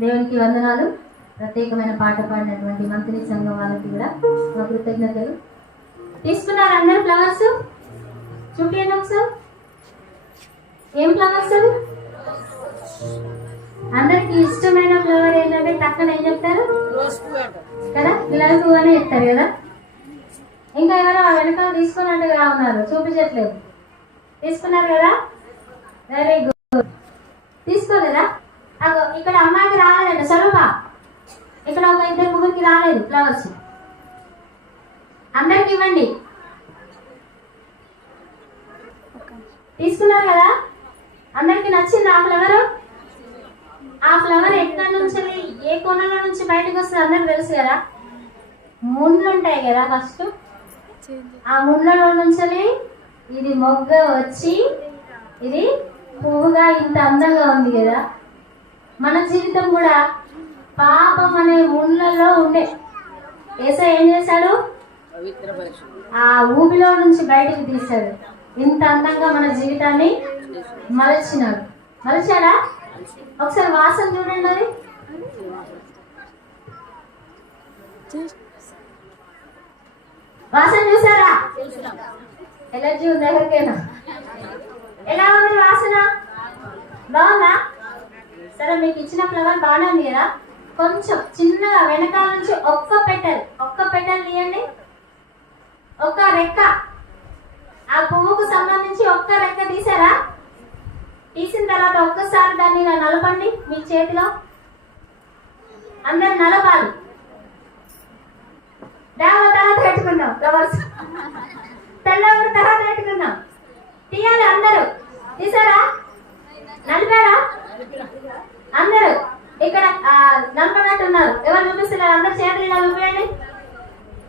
దేవునికి వందనాలు. ప్రత్యేకమైన పాట పాడినటువంటి మంత్రి సంఘం వాళ్ళకి కూడా మా కృతజ్ఞతలు. తీసుకున్నారు అందరు ఫ్లవర్స్? చూపించండి ఒకసారి. ఏం ఫ్లవర్స్ అవి? అందరికి ఇష్టమైన ఫ్లవర్ ఏంటంటే టక్కన ఏం చెప్తారు కదా, పిల్లల పువ్వు అని చెప్తారు కదా. ఇంకా ఎవరో వెనకాల తీసుకున్నట్టుగా ఉన్నారు, చూపించట్లేదు. తీసుకున్నారు కదా, వెరీ గుడ్. తీసుకోలేదా? ఇక్కడ అమ్మాయికి రాలేదంట స్వరూప, ఇక్కడ ఒక ఇద్దరు ముగ్గురికి రాలేదు ఫ్లవర్స్. అందరికి ఇవ్వండి. తీసుకున్నారు కదా, అందరికి నచ్చింది ఆ ఫ్లవర్? ఆ ఫ్లవర్ ఎక్కడి నుంచి, ఏ కొనలో నుంచి బయటకు వస్తుంది అందరికి తెలుసు కదా. ముళ్ళు ఉంటాయి కదా, ఫస్ట్ ఆ ముళ్ళలో నుంచి ఇది మొగ్గ వచ్చి ఇది పువ్వుగా ఇంత అందంగా ఉంది కదా. మన జీవితం కూడా పాపం అనే ముళ్ళలో ఉండే యేసయ్య ఏం చేశాడు? ఆ ఊబిలో నుంచి బయటకు తీశాడు. ఇంత అందంగా మన జీవితాన్ని మలచినాడు. మలిచాడా? ఒకసారి వాసన చూడండి. అది వాసన చూసారా? ఎలర్జీ ఉంది ఎవరికైనా? ఎలా ఉంది వాసన? బాగుందా? సరే, మీకు ఇచ్చిన ఫ్లవర్ బాగానే ఉంది కదా. కొంచెం చిన్నగా వెనకాల నుంచి ఒక్క పెటల్ తీయండి. ఒక్క రెక్క, ఆ పువ్వుకు సంబంధించి ఒక్క రెక్క తీసారా? తీసిన తర్వాత ఒక్కసారి దాన్ని ఇలా నలపండి మీ చేతిలో. అందరు నలపాలి. తర్వాత పెట్టుకుందాం ఫ్లవర్స్, తెల్లవారు తర్వాత పెట్టుకుందాం. తీయాలి అందరూ. తీసారా? నలిపారా? అందరూ ఇక్కడ నలపనట్టున్నారు. ఎవరు చూపిస్తున్నారు? అందరు చేతులు ఇలా నలిపేయండి.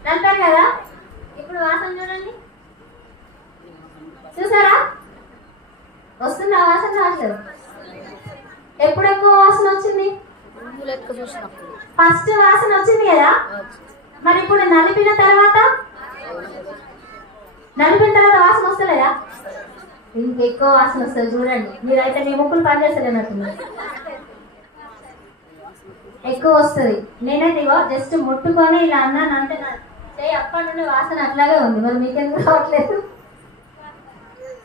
నలిపారు కదా. ఇప్పుడు వాసన చూడండి. చూసారా? వస్తుందా వాసన? రావట్లేదు. ఎప్పుడు ఎక్కువ వాసన వచ్చింది? ఫస్ట్ వాసన వచ్చింది కదా. మరి ఇప్పుడు నలిపిన తర్వాత వాసన వస్తలేదా? ఇంకెక్కువ వాసన వస్తుంది. చూడండి, మీరైతే మీ ముక్కులు పనిచేస్తలేనట్టున్నారు. ఎక్కువ వస్తుంది. నేనైతే ఇగో జస్ట్ ముట్టుకొని ఇలా అన్నాను అంటే చేయి అప్పటి నుండి వాసన అట్లాగే ఉంది. మరి మీకెందుకు రావట్లేదు?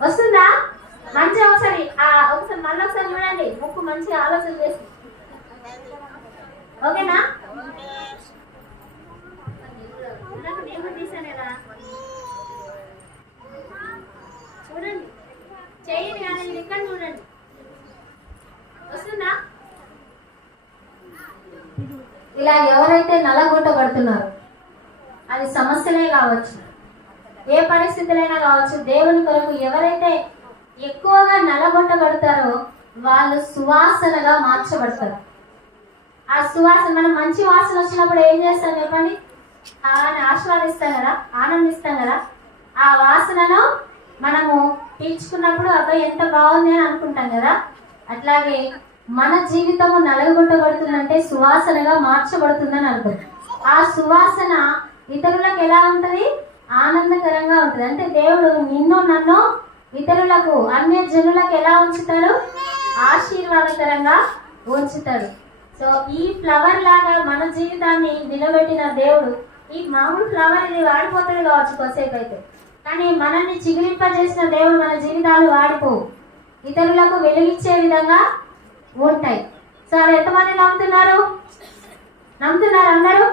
వస్తుందా? మంచిగా ఒకసారి మళ్ళీ ఒకసారి చూడండి. ముక్కు మంచిగా ఆలోచన చేసి, ఓకేనా? తీసాను కదా, చూడండి. చేయండి కానీ ఇక్కడ చూడండి. వస్తుందా? ఇలా ఎవరైతే నల్లగొట్ట పడుతున్నారో, అది సమస్యలే కావచ్చు, ఏ పరిస్థితులైనా కావచ్చు, దేవుని కొరకు ఎవరైతే ఎక్కువగా నల్లగొట్టబడతారో వాళ్ళు సువాసనగా మార్చబడతారు. ఆ సువాసన, మనం మంచి వాసన వచ్చినప్పుడు ఏం చేస్తాం చెప్పండి? ఆస్వాదిస్తాం కదా, ఆనందిస్తాం కదా. ఆ వాసనను మనము పీల్చుకున్నప్పుడు అబ్బాయి ఎంత బాగుంది అని అనుకుంటాం కదా. అట్లాగే మన జీవితము నలగొట్టబడుతుందంటే సువాసనగా మార్చబడుతుందని అర్థం. ఆ సువాసన ఇతరులకు ఎలా ఉంటది? ఆనందకరంగా ఉంటది. అంటే దేవుడు నిన్ను నన్ను ఇతరులకు, అన్య జనులకు ఎలా ఉంచుతాడు? ఆశీర్వాదకరంగా ఉంచుతాడు. సో ఈ ఫ్లవర్ లాగా మన జీవితాన్ని నిలబెట్టిన దేవుడు, ఈ మామూలు ఫ్లవర్ ఇది వాడిపోతుంది కావచ్చు కొద్దిసేపు అయితే, కానీ మనల్ని చిగురింపజేసిన దేవుడు మన జీవితాలు వాడిపోవు, ఇతరులకు వెలుగిచ్చే విధంగా ఉంటాయి. సో అది ఎంతమంది నమ్ముతున్నారు? అందరూ?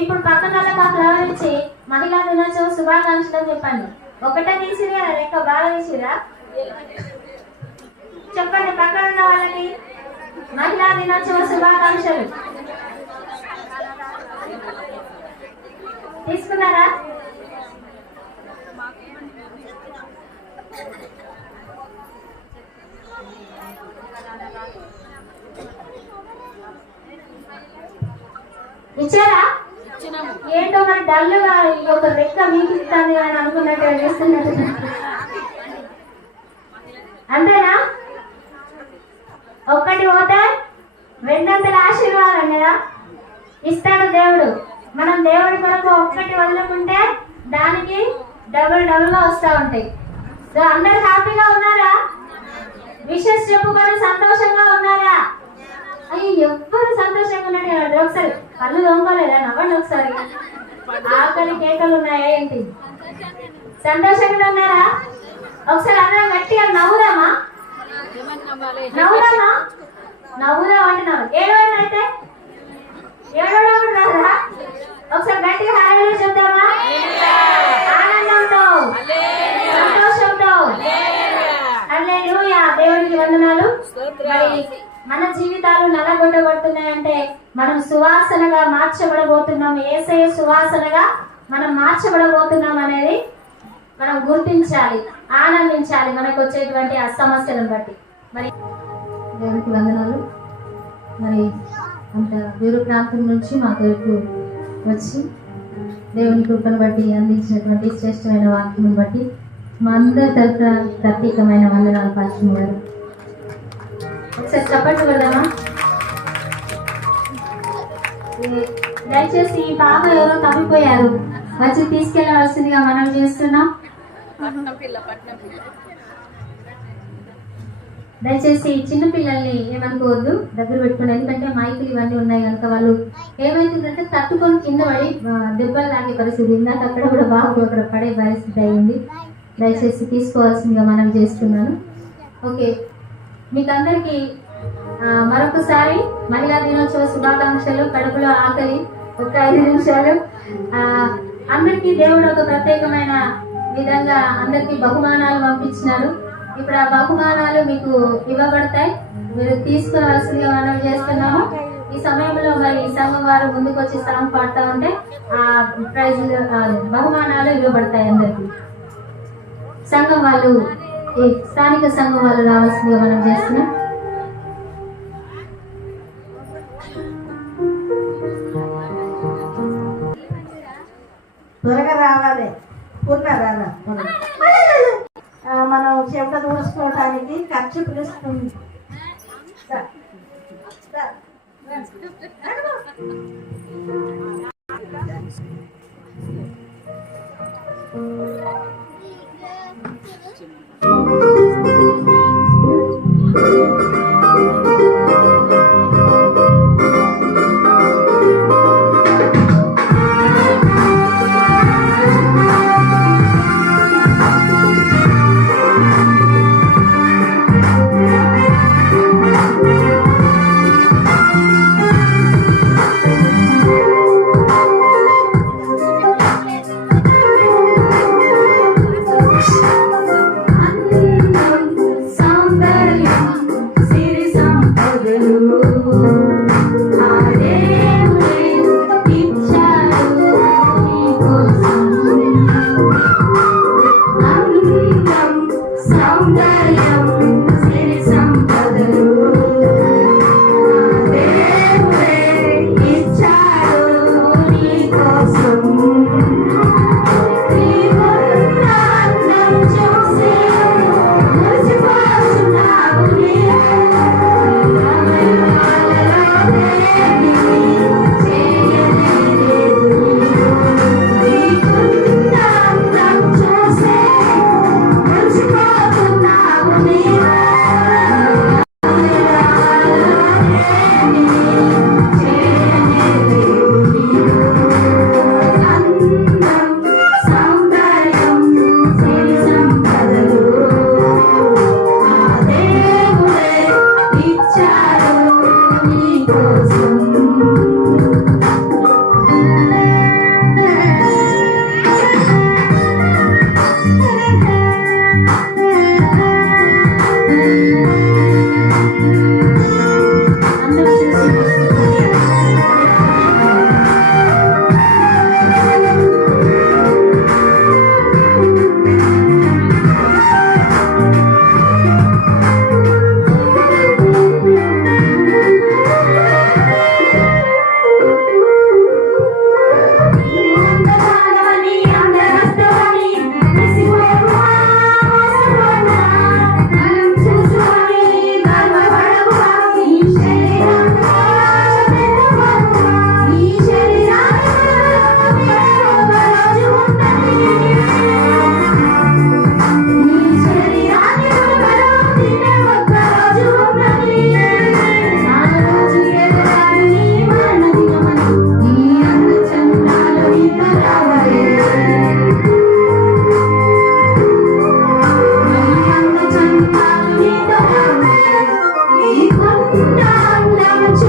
ఇప్పుడు పక్కన వాళ్ళకి ఆ ఫ్లవర్ ఇచ్చి మహిళా దినోత్సవం శుభాకాంక్షలు అని చెప్పండి. ఒకటే తీసిరా, రెక్క బాగా తీసిరా? చెప్పండి పక్కన ఉన్న వాళ్ళకి మహిళా దినోత్సవ శుభాకాంక్షలు. తీసుకున్నారా? ఇచ్చారా? ఏంటో మరి డల్గా ఒక రెక్క మీకు ఇస్తాను అని అనుకున్నట్టు చేస్తున్నట్టు. అంతేనా? ఒక్కటి పోతే రెండంతల ఆశీర్వాదం కదా ఇస్తాడు దేవుడు. మనం దేవుడి కొరకు ఒక్కటి వదులుకుంటే దానికి డబుల్ గా వస్తూ ఉంటాయి. సో అందరు హ్యాపీగా ఉన్నారా? విషెస్ చెప్పుకొని సంతోషంగా ఉన్నారా? మీరు ఒకసారి కళ్ళు తోముకోలేదా? నవ్వండి ఒకసారి. ఆకలి కేకలు ఉన్నాయా ఏంటి? సంతోషంగా ఉన్నారా? ఒకసారి అందరం గట్టిగా నవ్వుదామా? నవ్వుదామా? నవ్వుదాం అంటున్నారు. ఏడవడం అయితే ఏడవడం రాదా? ఒకసారి గట్టిగా హల్లెలూయా చెప్తామా? ఆనందంతో, సంతోషంతో హల్లెలూయా. దేవునికి వందనాలు. మరి మన జీవితాలు నల్లగొట్టబడుతున్నాయంటే మనం సువాసనగా మార్చబడబోతున్నాం. యేసయ్య సువాసనగా మనం మార్చబడబోతున్నాం అనేది మనం గుర్తించాలి, ఆనందించాలి మనకు వచ్చేటువంటి ఆ సమస్యలను బట్టి. మరి దేవునికి వందనాలు. మరి అంత దూర ప్రాంతం నుంచి మా కొరకు వచ్చి దేవుని కృపను బట్టి అందించినటువంటి శ్రేష్టమైన వాక్యం బట్టి మా అందరి తరఫున ప్రత్యేకమైన వందనాలు పాల్గొన్న గారు. ఒకసారి చప్పట్లు పెడదామా? దయచేసి ఈ పాప ఎవరో తప్పిపోయారు, వచ్చి తీసుకెళ్లవలసిందిగా మనం చేస్తున్నాం. దయచేసి చిన్న పిల్లల్ని ఏమనుకోవద్దు, దగ్గర పెట్టుకుని. ఎందుకంటే మైకులు ఇవన్నీ ఉన్నాయి కనుక వాళ్ళు ఏమైతుందంటే తట్టుకొని కింద పడి దెబ్బలు తాగే పరిస్థితి. ఇందాక అక్కడ కూడా బాబు అక్కడ పడే పరిస్థితి అయింది. దయచేసి తీసుకోవాల్సిందిగా మనం చేస్తున్నాను. ఓకే, మీకు అందరికీ మరొకసారి మహిళా దినోత్సవ శుభాకాంక్షలు. కడుపులో ఆకలి ఒక 5 నిమిషాలు. అందరికీ దేవుడు ఒక ప్రత్యేకమైన విధంగా అందరికీ బహుమానాలు పంపించినారు. ఇప్పుడు ఆ బహుమానాలు మీకు ఇవ్వబడతాయి, మీరు తీసుకోవాల్సిందిగా మనం చేస్తున్నాము. ఈ సమయంలో మరి సంఘం వారు ముందుకు వచ్చి సాంగ్ పాడుతూ ఉంటే ఆ ప్రైజ్ బహుమానాలు ఇవ్వబడతాయి అందరికి. సంఘం వాళ్ళు, ఈ స్థానిక సంఘం వాళ్ళు రావాల్సిందిగా మనం చేస్తున్నాం. త్వరగా రావాలి. పూర్ణరా మనం చెమట దూసుకోవడానికి ఖర్చు పిలుస్తుంది.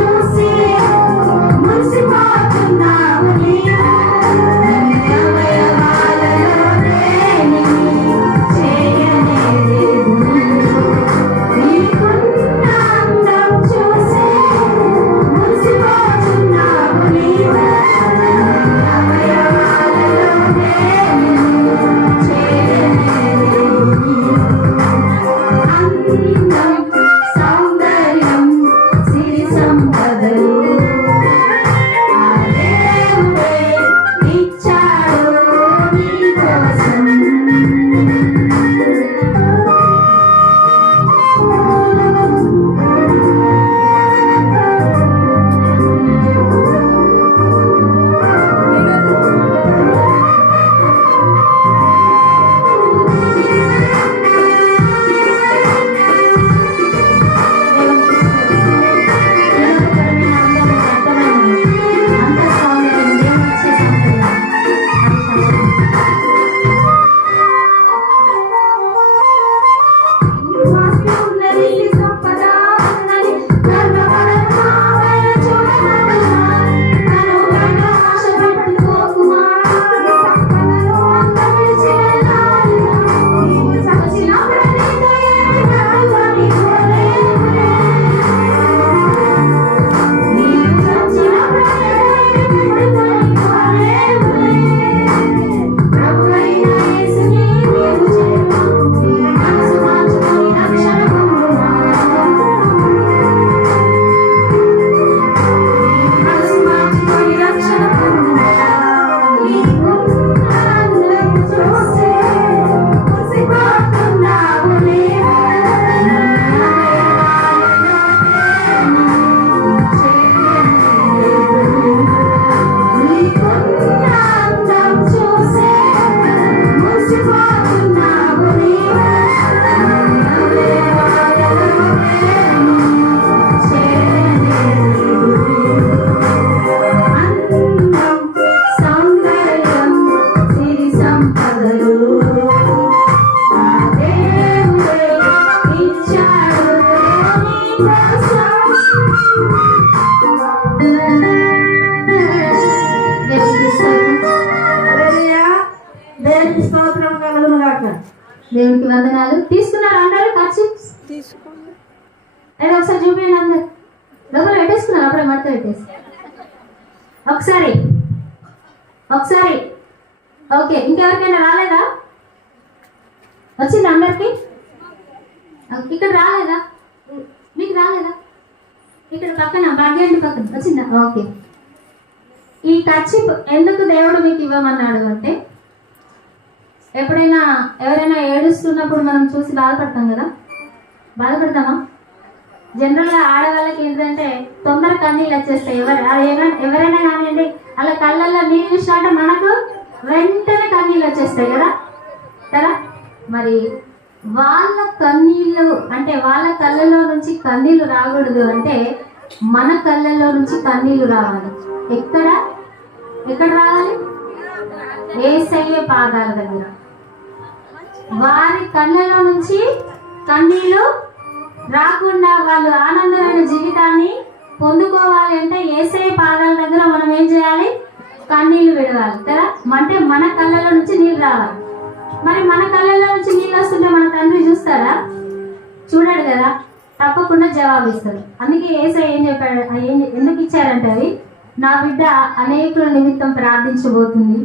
చూసి మురిసిపోతున్నావు నీవు. సౌందర్యం సిరి సంపదలు ఇచ్చాడు నీ కోసం. సౌందర్యం సిరి సంపదలు ఇచ్చాడు నీ కోసం. దేవునికి స్తోత్రం కలుగును గాక. దేవునికి వందనాలు. తీసుకున్నారు అందరూ ఖర్చు లేదా ఒకసారి చూపించండి. అందరు లోపల పెట్టేసుకున్నారు, అప్పుడే మడత పెట్టేసి ఒకసారి ఓకే. ఇంకెవరికైనా రాలేదా? వచ్చింది అందరికి? ఇక్కడ రాలేదా? మీకు రాలేదా? ఇక్కడ పక్కన భాగ్యాంటి పక్కన వచ్చిందా? ఓకే. ఈ ఖర్చు ఎందుకు దేవుడు మీకు ఇవ్వమన్నాడు అంటే, ఎప్పుడైనా ఎవరైనా ఏడుస్తున్నప్పుడు మనం చూసి బాధపడతాం కదా, బాధపడతామా? జనరల్గా ఆడవాళ్ళకి ఏంటంటే తొందర కన్నీళ్ళు వచ్చేస్తాయి. ఎవరైనా కానివ్వండి, అలా కళ్ళల్లో నీళ్ళు చూసినట్టు మనకు వెంటనే కన్నీళ్ళు వచ్చేస్తాయి కదా. మరి వాళ్ళ కన్నీళ్ళు అంటే వాళ్ళ కళ్ళలో నుంచి కన్నీళ్ళు రాకూడదు అంటే మన కళ్ళల్లో నుంచి కన్నీళ్ళు రావాలి. ఎక్కడ రావాలి? యేసయ్య పాదాల దగ్గర. వారి కళ్ళలో నుంచి కన్నీళ్ళు రాకుండా వాళ్ళు ఆనందమైన జీవితాన్ని పొందుకోవాలి అంటే యేసయ్య పాదాల దగ్గర మనం ఏం చేయాలి? కన్నీళ్లు విడవాలి కదా. అంటే మన కళ్ళలో నుంచి నీళ్ళు రావాలి. మరి మన కళ్ళలో నుంచి నీళ్ళు వస్తుంటే మన తండ్రి చూస్తారా? చూడాడు కదా, తప్పకుండా జవాబు ఇస్తారు. అందుకే యేసయ్య ఏం చెప్పాడు, ఎందుకు ఇచ్చారంటే అవి నా బిడ్డ అనేకుల నిమిత్తం ప్రార్థించబోతుంది,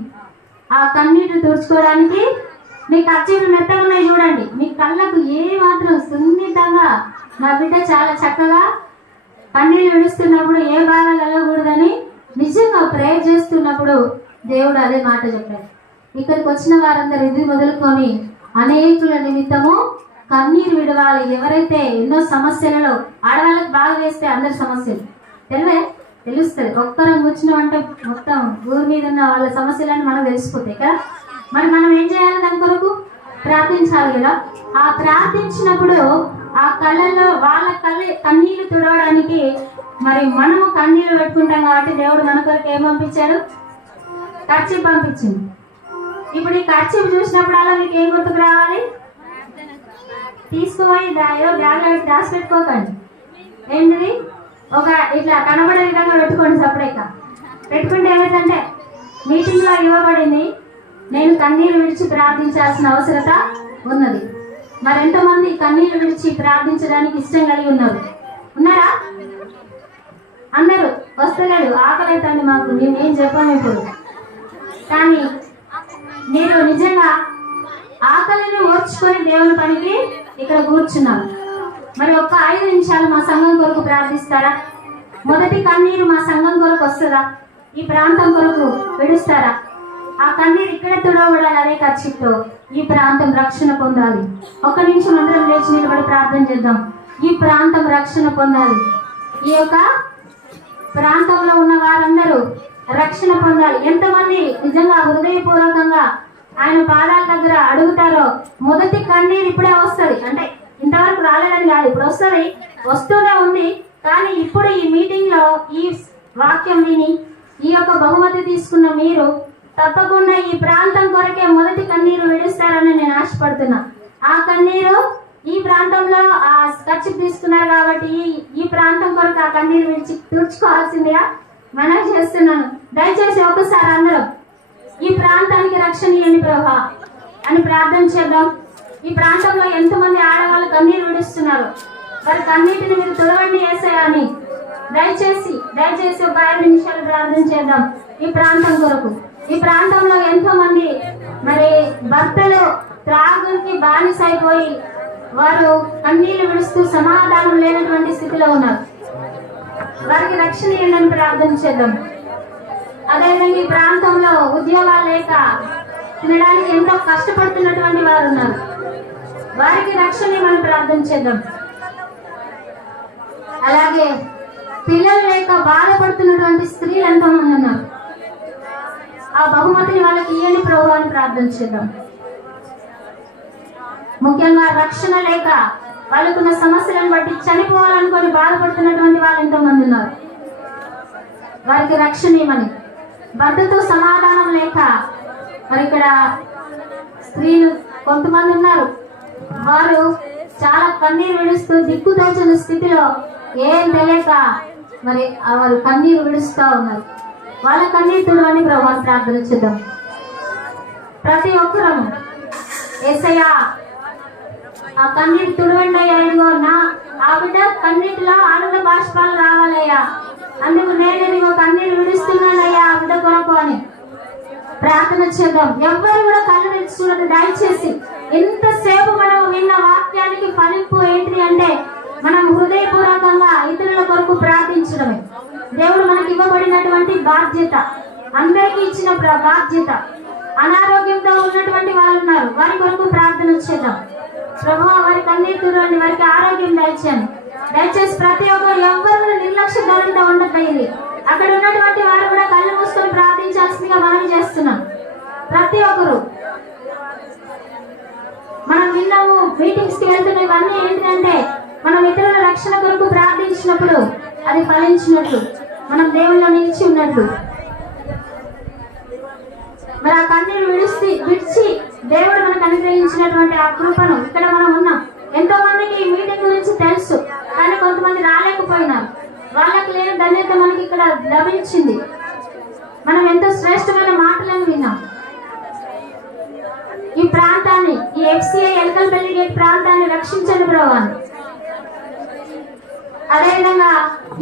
ఆ కన్నీటిని తుడుచుకోవడానికి మీ ఖర్చులు మెత్తగా ఉన్నాయి చూడండి. మీ కళ్ళకు ఏ మాత్రం సున్నితంగా నా బిడ్డ చాలా చక్కగా కన్నీళ్ళు విడుస్తున్నప్పుడు ఏ బాధ కలగకూడదని నిజంగా ప్రేయర్ చేస్తున్నప్పుడు దేవుడు అదే మాట చెప్పాడు. ఇక్కడికి వచ్చిన వారందరూ ఇది మొదలుకొని అనేకుల నిమిత్తము కన్నీరు విడవాలి. ఎవరైతే ఎన్నో సమస్యలలో, ఆడవాళ్ళకి బాగా వేస్తే అందరి సమస్యలు తెలుస్తుంది. ఒక్కరం కూర్చున్నామంటే మొత్తం ఊరి మీద ఉన్న వాళ్ళ సమస్యలని మనకు తెలిసిపోతాయి కదా. మరి మనం ఏం చేయాలి? దాని కొరకు ప్రార్థించాలి కదా. ఆ ప్రార్థించినప్పుడు ఆ కళ్ళల్లో వాళ్ళ కన్నీళ్లు తుడవడానికి మరి మనము కన్నీళ్లు పెట్టుకుంటాం కాబట్టి దేవుడు మన కొరకు ఏం పంపించాడు? ఖర్చు పంపించింది. ఇప్పుడు ఈ ఖర్చు చూసినప్పుడు అలా మీకు ఏం గుర్తుకు రావాలి? తీసుకుపోయి బ్యాగ్లో దాచి పెట్టుకోకండి. ఏంటిది ఒక ఇట్లా కనబడే విధంగా పెట్టుకోండి. సపరేట్గా పెట్టుకుంటే ఏమిటంటే మీటింగ్ లో ఇవ్వబడింది, నేను కన్నీరు విడిచి ప్రార్థించాల్సిన అవసరత ఉన్నది. మరెంతమంది కన్నీరు విడిచి ప్రార్థించడానికి ఇష్టం కలిగి ఉన్నారు? ఉన్నారా? అందరూ వస్తలేరు. ఆకలి అవుతుంది మాకు, మేమేం చెప్పాము ఇప్పుడు. కానీ మీరు నిజంగా ఆకలిని ఓర్చుకొని దేవుని పనికి ఇక్కడ కూర్చున్నారు. మరి ఒక్క 5 నిమిషాలు మా సంఘం కొరకు ప్రార్థిస్తారా? మొదటి కన్నీరు మా సంఘం కొరకు వస్తుందా? ఈ ప్రాంతం కొరకు విడుస్తారా? ఆ కన్నీరు ఇక్కడే తుడవబడాలి. అదే ఖర్చుతో ఈ ప్రాంతం రక్షణ పొందాలి. 1 నిమిషం అందరం లేచి నిలబడి ప్రార్థన చేద్దాం. ఈ ప్రాంతం రక్షణ పొందాలి. ఈ యొక్క ప్రాంతంలో ఉన్న వారందరూ రక్షణ పొందాలి. ఎంతమంది నిజంగా హృదయపూర్వకంగా ఆయన పాదాల దగ్గర అడుగుతారో మొదటి కన్నీరు ఇప్పుడే వస్తుంది. అంటే ఇంతవరకు రాలేదని కాదు, ఇప్పుడు వస్తుంది, వస్తూనే ఉంది. కానీ ఇప్పుడు ఈ మీటింగ్ లో ఈ వాక్యం విని ఈ యొక్క బహుమతి తీసుకున్న మీరు తప్పకుండా ఈ ప్రాంతం కొరకే మొదటి కన్నీరు విడుస్తారని నేను ఆశపడుతున్నా. ఆ కన్నీరు ఈ ప్రాంతంలో ఆ ఖర్చు తీసుకున్నారు కాబట్టి ఈ ప్రాంతం కొరకు ఆ కన్నీరు విడిచి తుడుచుకోవాల్సిందిగా మనం చేస్తున్నాను. దయచేసి ఒకసారి అందరూ ఈ ప్రాంతానికి రక్షణ ఇవ్వండి ప్రభా అని ప్రార్థన చేద్దాం. ఈ ప్రాంతంలో ఎంతమంది ఆడవాళ్ళు కన్నీరు విడుస్తున్నారు, వారి కన్నీటిని మీరు తుడవండి యేసయ్యని దయచేసి ఒక 5 నిమిషాలు ప్రార్థన చేద్దాం ఈ ప్రాంతం కొరకు. ఈ ప్రాంతంలో ఎంతో మంది మరి భర్తలు త్రాగుకి బానిసైపోయి వారు కన్నీళ్లు విడుస్తూ సమాధానం లేనటువంటి స్థితిలో ఉన్నారు. వారికి రక్షణ ఇవ్వడానికి ప్రార్థన చేద్దాం. అదేవిధంగా ఈ ప్రాంతంలో ఉద్యోగాలు లేక తినడానికి ఎంతో కష్టపడుతున్నటువంటి వారు ఉన్నారు. వారికి రక్షణ ఇవ్వమని ప్రార్థన చేద్దాం. అలాగే పిల్లలు లేక బాధపడుతున్నటువంటి స్త్రీలు ఎంతో మంది ఉన్నారు. ఆ బహుమతిని వాళ్ళకి ఇయ్యని ప్రభు అని ప్రార్థన చేద్దాం. ముఖ్యంగా రక్షణ లేక వాళ్ళకున్న సమస్యలను బట్టి చనిపోవాలనుకొని బాధపడుతున్నటువంటి వాళ్ళు ఎంతో మంది ఉన్నారు. వారికి రక్షణ ఇవ్వని. భర్తతో సమాధానం లేక మరి ఇక్కడ స్త్రీలు కొంతమంది ఉన్నారు. వారు చాలా కన్నీరు విడుస్తూ దిక్కుతోచని స్థితిలో ఏం తెలియక మరి వారు కన్నీరు విడుస్తూ ఉన్నారు. వాళ్ళ కన్నీరు తుడవని ప్రభువుని ప్రార్థన చేద్దాం. ప్రతి ఒక్కరూ యేసయ్యా ఆ కన్నీరు తుడవండి అయ్యా, ఇదిగో నా ఆ బిడ్డ కన్నీటిలో ఆనంద బాష్పాలు రావాలయ్యా, అందుకు నేను ఇదిగో కన్నీరు విడుస్తున్నానయ్యా ఆ బిడ్డ కొరకు అని ప్రార్థన చేద్దాం. ఎవ్వరు కూడా కళ్ళు తెరిచి చూడదు. దయచేసి ఎంతసేపు మనం విన్న వాక్యానికి ఫలింపు ఏంటి అంటే మనం హృదయపూర్వకంగా ఇతరుల కొరకు ప్రార్థించడమే. దేవుడు మనకి ఇవ్వబడినటువంటి బాధ్యత, అందరికీ ఇచ్చిన బాధ్యత. అనారోగ్యంతో ఉన్నటువంటి వాళ్ళు ఉన్నారు, వారి కొరకు ప్రార్థన చేద్దాం. ప్రభువా వారి కన్నీరు తుడవండి, వారికి ఆరోగ్యం దయచేయండి. దయచేసి ప్రతి ఒక్కరు ఎవ్వరు నిర్లక్ష్య ధోరణితో ఉండట్లేదు. అక్కడ ఉన్నటువంటి వారు కూడా కళ్ళు మూసుకొని ప్రార్థించాల్సిందిగా మనం చేస్తున్నాం. ప్రతి ఒక్కరు మనం విన్నాము, మీటింగ్స్ కి వెళ్తున్నాం. ఇవన్నీ ఏంటంటే మనం ఇతరుల రక్షణ కొరకు ప్రార్థించినప్పుడు అది ఫలించినట్లు, మనం దేవుళ్ళలో నిలిచి ఉన్నట్లు. మరి ఆ కన్నీరు విడిచి దేవుడు మనకు అనుగ్రహించినటువంటి ఆ కృపను ఇక్కడ మనం ఉన్నాం. ఎంతో మందికి ఈ మీటింగ్ గురించి తెలుసు, కానీ కొంతమంది రాలేకపోయినారు. వాళ్ళకి లేని ధన్యత మనకి ఇక్కడ లభించింది. మనం ఎంతో శ్రేష్టమైన మాటలను విన్నాం. ఈ ప్రాంతాన్ని, ఈ FCI ఎలకలపల్లి గేట్ ప్రాంతాన్ని రక్షించండి ప్రభు. అదేవిధంగా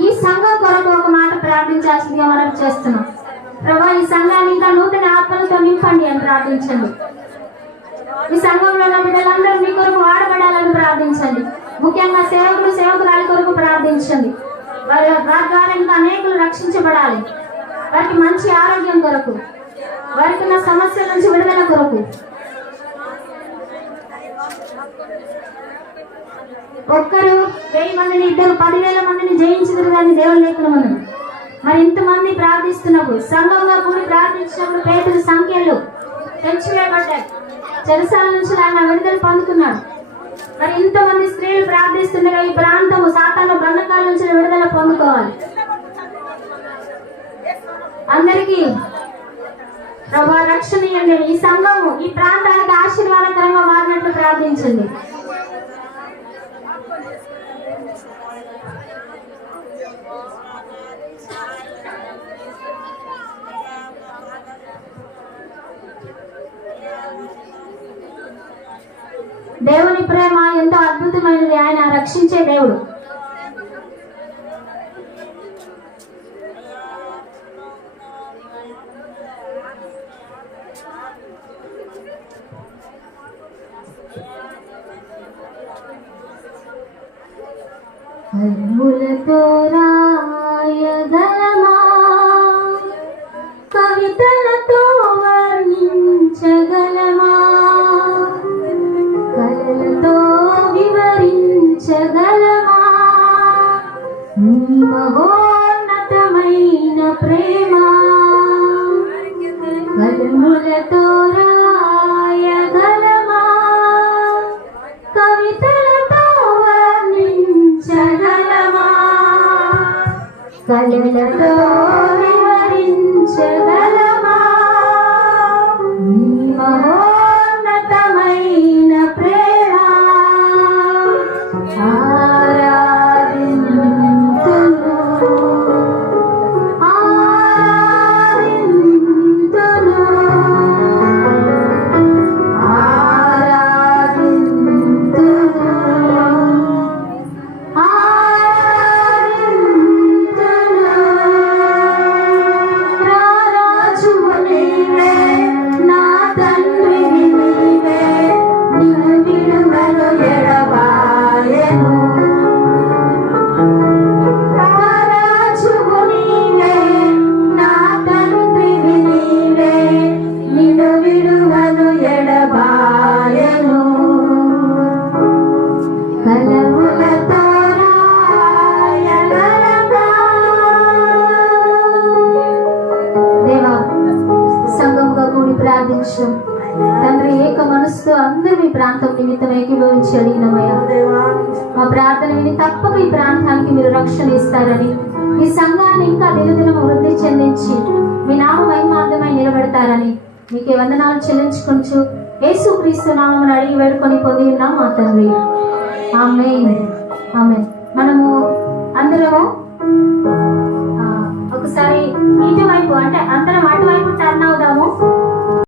ఈ సంఘం కొరకు ఒక మాట ప్రార్థించాల్సిందిగా మనం చేస్తున్నాం. ప్రభు ఈ సంఘాన్ని ఇంకా నూతన ఆత్మలతో నింపండి అని ప్రార్థించండి. ఈ సంఘంలో ఉన్న బిడ్డలందరూ మీ కొరకు వాడబడాలని ప్రార్థించండి. ముఖ్యంగా సేవకులు సేవకురాలి కొరకు ప్రార్థించండి. వారి ద్వారా ఇంకా అనేకులు రక్షించబడాలి. వారికి మంచి ఆరోగ్యం కొరకు, వారికి ఉన్న సమస్యల నుంచి విడుదల కొరకు. ఒక్కరు 1000 మందిని, 2 10,000 మందిని జయించదు కానీ దేవుని లేఖనం ఉన్నది. మరి ఇంతమంది ప్రార్థిస్తున్నప్పుడు, సంఘంగా కూడి ప్రార్థించినప్పుడు పేదల సంఖ్యలు పెంచివేయబడ్డాయి. చెరసాల నుంచి ఆయన విడుదల పొందుకున్నాడు. మరి ఇంతమంది స్త్రీలు ప్రార్థిస్తుండగా ఈ ప్రాంతము సాతాను బంధకాల నుంచి విడుదల పొందుకోవాలి. అందరికీ ప్రభా రక్షణ ఇవ్వండి. ఈ సంఘము ఈ ప్రాంతానికి ఆశీర్వాదకరంగా మారినట్లు ప్రార్థించండి. దేవుని ప్రేమ ఎంతో అద్భుతమైనది. ఆయన రక్షించే దేవుడు. కన్నులతో రాయగలమా, కవితలతో వర్ణించగలమా, కలలతో వివరించగలమా నీ మహోన్నతమైన ప్రేమ. కన్నులతో రాయగలమా, కవితలతో వర్ణించగలమా, కలలతో వివరించగలమా నీ మహోన్నతమైన ప్రేమ. ఆరాధింతును, ఆరాధింతును, తండ్రి ఏక మనసుతో అందరూ ఈ ప్రాంతం నిమిత్తం ఏకీభవించి అడిగినమయ్యా. మా ప్రార్థన విని తప్పక ఈ ప్రాంతానికి మీరు రక్షణ ఇస్తారని, ఈ సంఘాన్ని ఇంకా దినదినం వృద్ధి చెందించి మీ నామ మహిమార్థమై నిలబెడతారని మీకే వందనాలు చెల్లించుకుంటూ యేసుక్రీస్తు నామమున అడిగి వేడుకొని పొంది ఉన్నాం మా తండ్రి. ఆమేన్. ఆమేన్. మనము అందరము ఒకసారి ఇటువైపు అంటే అందరం అటువైపు టర్న్ అవుదాము.